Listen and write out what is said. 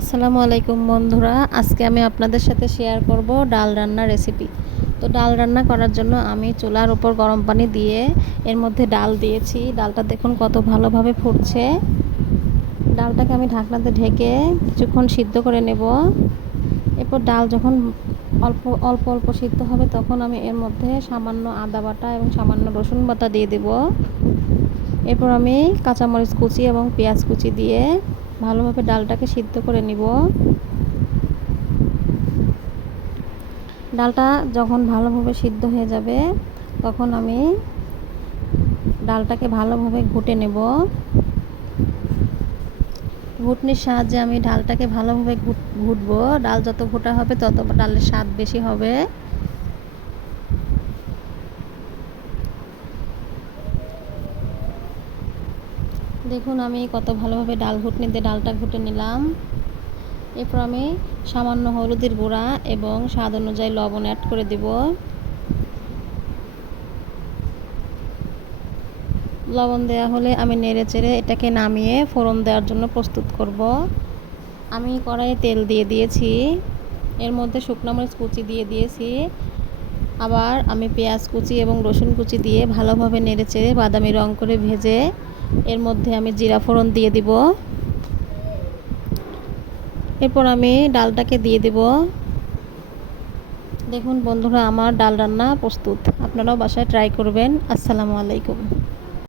আসসালামু আলাইকুম বন্ধুরা, আজকে আমি আপনাদের সাথে শেয়ার করব ডাল রান্নার রেসিপি। তো ডাল রান্না করার জন্য আমি চুলার উপর গরম পানি দিয়ে এর মধ্যে ডাল দিয়েছি। ডালটা দেখুন কত ভালোভাবে ফুটছে। ডালটাকে আমি ঢাকনাতে ঢেকে কিছুক্ষণ সিদ্ধ করে নেব। এরপর ডাল যখন অল্প অল্প অল্প সিদ্ধ হবে তখন আমি এর মধ্যে সামান্য আদা বাটা এবং সামান্য রসুন বাটা দিয়ে দেব। এরপর আমি কাঁচামরিচ কুচি এবং পেঁয়াজ কুচি দিয়ে ভালোভাবে ডালটাকে সিদ্ধ করে নিব। ডালটা যখন ভালোভাবে সিদ্ধ হয়ে যাবে তখন আমি ডালটাকে ভালোভাবে ঘুটে নেব। ঘুটনির সাহায্যে আমি ডালটাকে ভালোভাবে ঘুটবো। ডাল যত ঘোটা হবে তত ডালের স্বাদ বেশি হবে। দেখুন আমি কত ভালোভাবে ডাল ঘুটনি দিয়ে ডালটা ঘুটে নিলাম। এরপর আমি সামান্য হলুদের গুঁড়া এবং স্বাদ অনুযায়ী লবণ অ্যাড করে দেব। লবণ দেওয়া হলে আমি নেড়ে চেড়ে এটাকে নামিয়ে ফোড়ন দেওয়ার জন্য প্রস্তুত করব। আমি কড়াইয়ে তেল দিয়ে দিয়েছি, এর মধ্যে শুকনো মরিচ কুচি দিয়ে দিয়েছি। আবার আমি পেঁয়াজ কুচি এবং রসুন কুচি দিয়ে ভালোভাবে নেড়ে চেড়ে বাদামি রং করে ভেজে এর মধ্যে আমি জিরা ফোড়ন দিয়ে দিব। এরপর আমি ডালটাকে দিয়ে দেব। দেখুন বন্ধুরা, আমার ডাল রান্না প্রস্তুত। আপনারাও বাসায় ট্রাই করবেন। আসসালামু আলাইকুম।